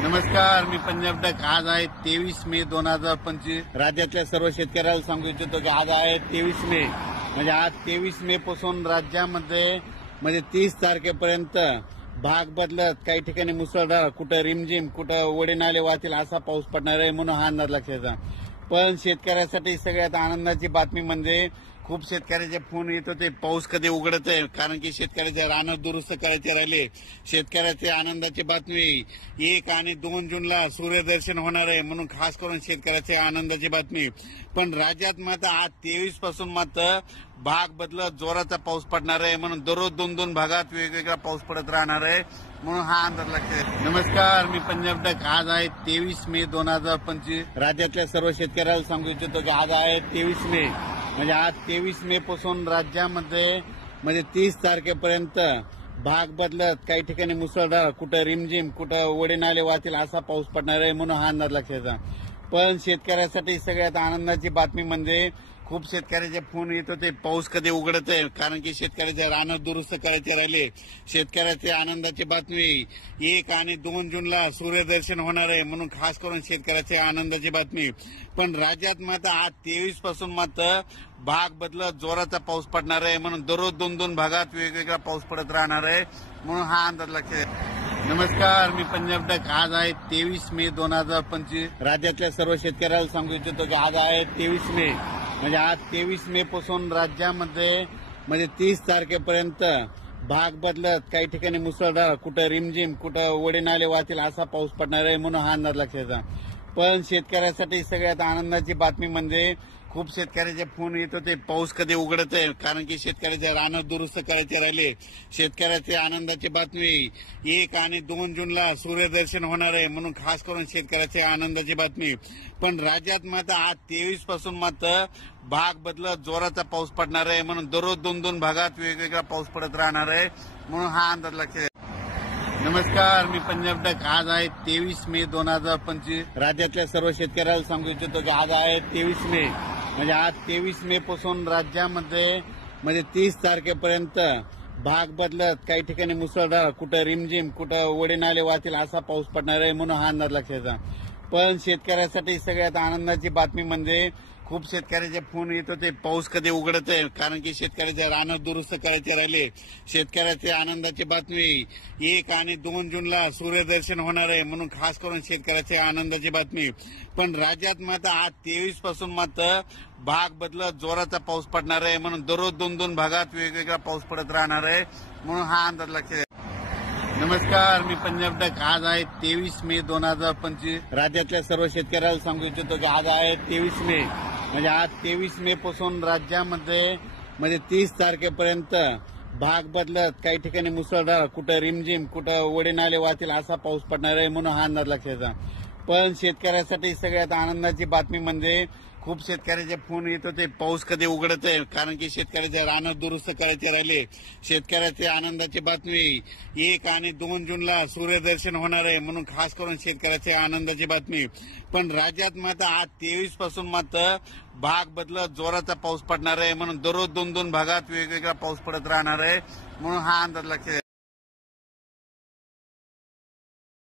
नमस्कार, मी पंजाब डक. आज आहे 23 मे 2025. राज्यातल्या सर्व शेतकऱ्याला सांगू इच्छितो की आज आहे 23 मे. म्हणजे आज 23 मे पासून राज्यामध्ये म्हणजे 30 तारखेपर्यंत भाग बदलत काही ठिकाणी मुसळधार, कुठं रिमझिम, कुठं वडे नाले वाहतील असा पाऊस पडणार आहे म्हणून हा अंदाज लक्षात. पण शेतकऱ्यासाठी सगळ्यात आनंदाची बातमी म्हणजे खूप शेतकऱ्याचे फोन येत होते पाऊस कधी उघडत आहे, कारण की शेतकऱ्याचे रानं दुरुस्त करायचे राहिले. शेतकऱ्याची आनंदाची बातमी 1 आणि 2 जूनला सूर्यदर्शन होणार आहे म्हणून खास करून शेतकऱ्याची आनंदाची बातमी. पण राज्यात मात्र आज 23 पासून मात्र भाग बदलत जोराचा पाऊस पडणार आहे म्हणून दररोज 2-2 भागात वेगवेगळा पाऊस पडत राहणार आहे म्हणून हा अंदाज लक्षात. नमस्कार, मी पंजाब डक. आज आहे 23 मे 2025. राज्यातल्या सर्व शेतकऱ्याला सांगू इच्छितो की आज आहे 23 मे. म्हणजे आज 23 मे पासून राज्यामध्ये म्हणजे 30 तारखेपर्यंत भाग बदलत काही ठिकाणी मुसळधार, कुठं रिमझिम, कुठं वडे नाले वाहतील असा पाऊस पडणार आहे म्हणून हा अंदाज लक्षात. पण शेतकऱ्यासाठी सगळ्यात आनंदाची बातमी म्हणजे खूप शेतकऱ्याचे फोन येत होते पाऊस कधी उघडत आहे, कारण की शेतकऱ्याचे रानं दुरुस्त करायचे राहिले. शेतकऱ्याची आनंदाची बातमी 1 आणि 2 जूनला सूर्यदर्शन होणार आहे म्हणून खास करून शेतकऱ्याची आनंदाची बातमी. पण राज्यात मात्र आज 23 पासून मात्र भाग बदलत जोराचा पाऊस पडणार आहे म्हणून दररोज 2-2 भागात वेगवेगळा पाऊस पडत राहणार आहे म्हणून हा अंदाज लक्षात. नमस्कार, मी पंजाब डक. आज आहे 23 मे 2025. राज्यातल्या सर्व शेतकऱ्याला सांगू इच्छितो की आज आहे 23 मे. म्हणजे आज 23 मे पासून राज्यामध्ये म्हणजे 30 तारखेपर्यंत भाग बदलत काही ठिकाणी मुसळधार, कुठं रिमझिम, कुठं वडे नाले वाहतील असा पाऊस पडणार आहे म्हणून हा अंदाज लक्षात. पण शेतकऱ्यासाठी सगळ्यात आनंदाची बातमी म्हणजे खूप शेतकऱ्याचे फोन येत होते पाऊस कधी उघडत आहे, कारण की शेतकऱ्याचे रानं दुरुस्त करायचे राहिले. शेतकऱ्याची आनंदाची बातमी 1 आणि 2 जूनला सूर्यदर्शन होणार आहे म्हणून खास करून शेतकऱ्याची आनंदाची बातमी. पण राज्यात मात्र आज 23 पासून मात्र भाग बदलत जोराचा पाऊस पडणार आहे म्हणून दररोज 2-2 भागात वेगवेगळा पाऊस पडत राहणार आहे म्हणून हा अंदाज लक्षात. नमस्कार, मी पंजाब डक. आज आहे 23 मे 2025. राज्यातल्या सर्व शेतकऱ्याला सांगू इच्छितो की आज आहे 23 मे. म्हणजे आज 23 मे पासून राज्यामध्ये म्हणजे 30 तारखेपर्यंत भाग बदलत काही ठिकाणी मुसळधार, कुठं रिमझिम, कुठं वडे नाले वाहतील असा पाऊस पडणार आहे म्हणून हा अंदाज लक्षात. पण शेतकऱ्यासाठी सगळ्यात आनंदाची बातमी म्हणजे खूप शेतकऱ्याचे फोन येत होते पाऊस कधी उघडत आहे, कारण की शेतकऱ्याचे रानं दुरुस्त करायचे राहिले. शेतकऱ्याची आनंदाची बातमी 1 आणि 2 जूनला सूर्यदर्शन होणार आहे म्हणून खास करून शेतकऱ्याची आनंदाची बातमी. पण राज्यात मात्र आज 23 पासून मात्र भाग बदलत जोराचा पाऊस पडणार आहे म्हणून दररोज 2-2 भागात वेगवेगळा पाऊस पडत राहणार आहे म्हणून हा अंदाज लक्षात. नमस्कार, मी पंजाब डक. आज आहे 23 मे 2025. राज्यातल्या सर्व शेतकऱ्याला सांगू इच्छितो की आज आहे 23 मे. म्हणजे आज 23 मे पासून राज्यामध्ये म्हणजे 30 तारखेपर्यंत भाग बदलत काही ठिकाणी मुसळधार, कुठं रिमझिम, कुठं वडे नाले वाहतील असा पाऊस पडणार आहे म्हणून हा अंदाज लक्षात. पण शेतकऱ्यासाठी सगळ्यात आनंदाची बातमी म्हणजे खूप शेतकऱ्याचे फोन येत होते पाऊस कधी उघडत आहे, कारण की शेतकऱ्याचे रानं दुरुस्त करायचे राहिले. शेतकऱ्याची आनंदाची बातमी 1 आणि 2 जूनला सूर्यदर्शन होणार आहे म्हणून खास करून शेतकऱ्याची आनंदाची बातमी. पण राज्यात मात्र आज 23 पासून मात्र भाग बदलत जोराचा पाऊस पडणार आहे म्हणून दररोज 2-2 भागात वेगवेगळा पाऊस पडत राहणार आहे म्हणून हा अंदाज लक्षात.